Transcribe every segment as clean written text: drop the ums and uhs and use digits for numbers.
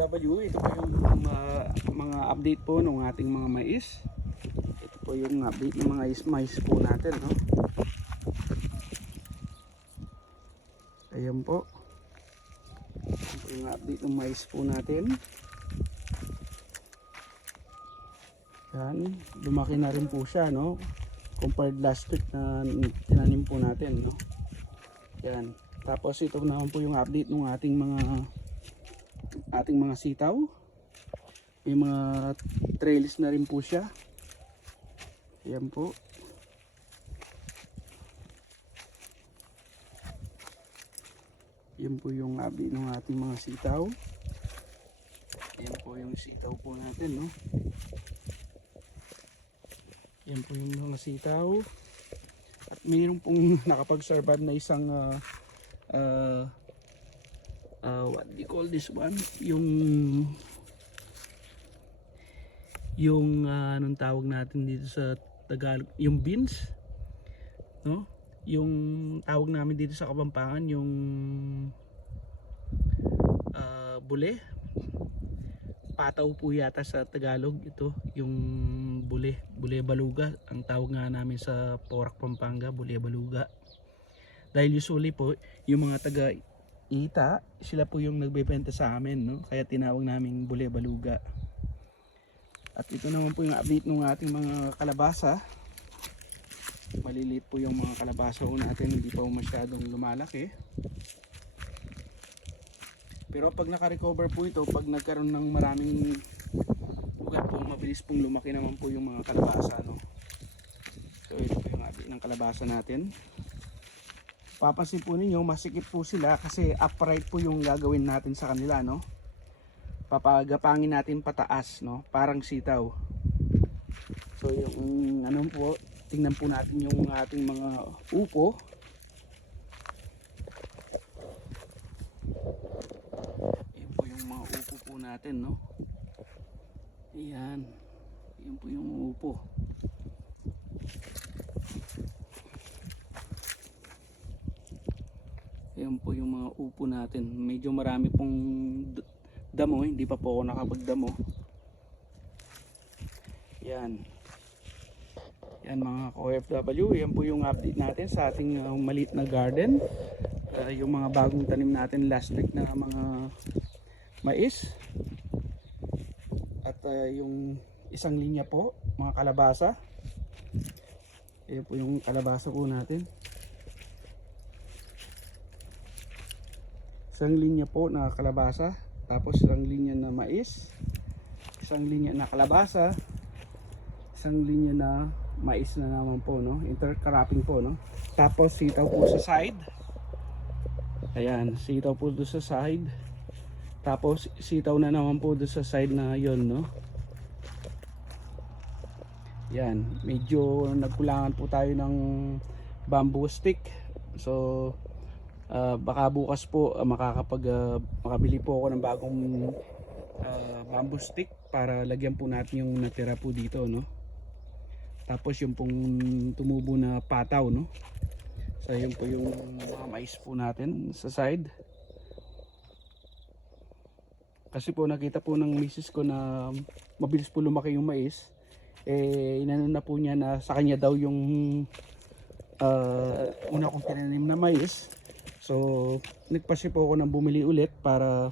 OFW, ito po yung mga update po ng ating mga mais. Ito po yung update ng mga mais po natin, no? Ayan po. Ito po yung update ng mais po natin. Yan, lumaki na rin po siya, no? Compared last week na tinanim po natin, no? Yan. Tapos ito naman po yung update ng ating mga sitaw. May mga trellis na rin po siya. Yan po. Yan po yung update ng ating mga sitaw. Yan po yung sitaw po natin, no? Yan po yung mga sitaw. At mayroon pong nakapag-survive na isang what do you call this one? Yung anong tawag natin dito sa Tagalog, yung beans, no? Yung tawag namin dito sa Kapampangan, yung bule. Pataw po yata sa Tagalog ito, yung bule baluga ang tawag nga namin sa Porac, Pampanga, bule baluga. Dahil usually po yung mga taga Ita, sila po yung nagbebenta sa amin, no? Kaya tinawag namin bule baluga. At ito naman po yung update ng ating mga kalabasa. Maliliit po yung mga kalabasa po natin, hindi pa masyadong lumalaki. Pero pag naka-recover po ito, pag nagkaroon ng maraming lugar po, mabilis pong lumaki naman po yung mga kalabasa, no? So ito po yung update ng kalabasa natin. Papansin po ninyo, masikip po sila kasi upright po yung gagawin natin sa kanila, no? Papagapangin natin pataas, no? Parang sitaw. So yung ano po, tingnan po natin yung ating mga upo. Yan po yung mga upo po natin, no? Ayan. Yan po yung upo. Yan po yung mga upo natin. Medyo marami pong damo, hindi pa po ako nakapagdamo. Yan. Yan mga OFW, yan po yung update natin sa ating maliit na garden. Yung mga bagong tanim natin last week na mga mais. At yung isang linya po, mga kalabasa. Yan po yung kalabasa po natin. Isang linya po na kalabasa, tapos isang linya na mais, isang linya na kalabasa, isang linya na mais na naman po, no? Intercropping po, no? Tapos sitaw po sa side. Ayan, sitaw po doon sa side. Tapos sitaw na naman po doon sa side na yon, no? Yan, medyo nagkulangan po tayo ng bamboo stick. So baka bukas po makabili po ako ng bagong bamboo stick para lagyan po natin yung natira po dito, no? Tapos yung pong tumubo na pataw, no? So yun po yung mga mais po natin sa side. Kasi po nakita po ng misis ko na mabilis po lumaki yung mais. Inano na po niya na sa kanya daw yung una kong tinanim na mais. So nagpasya po ako ng bumili ulit para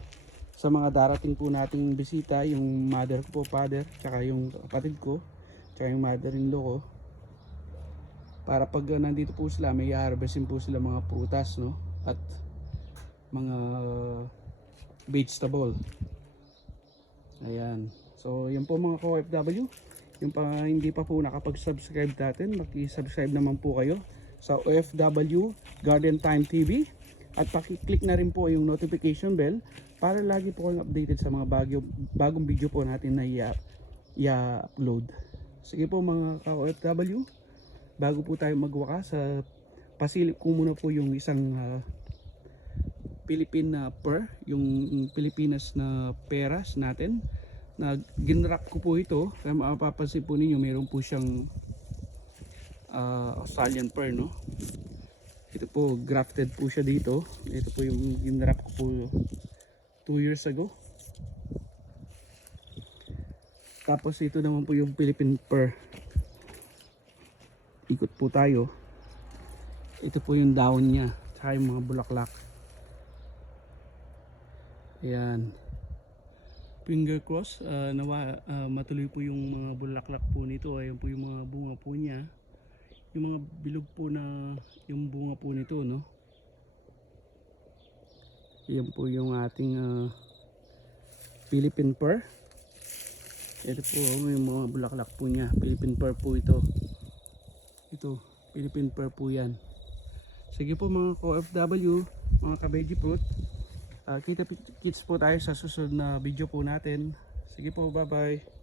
sa mga darating po nating bisita, yung mother ko po, father, tsaka yung kapatid ko, tsaka yung mother-in-law ko, para pag nandito po sila may harvestin po sila mga prutas, no? At mga vegetable. Ayan, so yan po mga OFW. Yung hindi pa po nakapag-subscribe natin, maki-subscribe naman po kayo sa OFW Garden Time TV. At paki-click na rin po yung notification bell para lagi po kayong updated sa mga bagong video po natin na i-upload. Sige po mga ka-OFW, bago po tayo magwakas, pasilip ko muna po yung isang Philippine pear, yung Pilipinas na peras natin. Ginwrap ko po ito, kaya mapapansin po ninyo mayroon po siyang Australian pear, no? Ito po, grafted po siya dito. Ito po yung ginwrap ko po 2 years ago. Tapos ito naman po yung Philippine Pear. Ikot po tayo. Ito po yung dahon niya, tsaka yung mga bulaklak. Ayan. Finger cross, nawa matuloy po yung mga bulaklak po nito. Ayan po yung mga bunga po niya. Yung mga bilog po na yung bunga po nito, no? Ayan po yung ating Philippine Pear. Ito po yung mga bulaklak po niya. Philippine Pear po ito. Ito, Philippine Pear po yan. Sige po mga OFW, mga ka-veggie fruit. Kita-kits po tayo sa susunod na video po natin. Sige po, bye bye.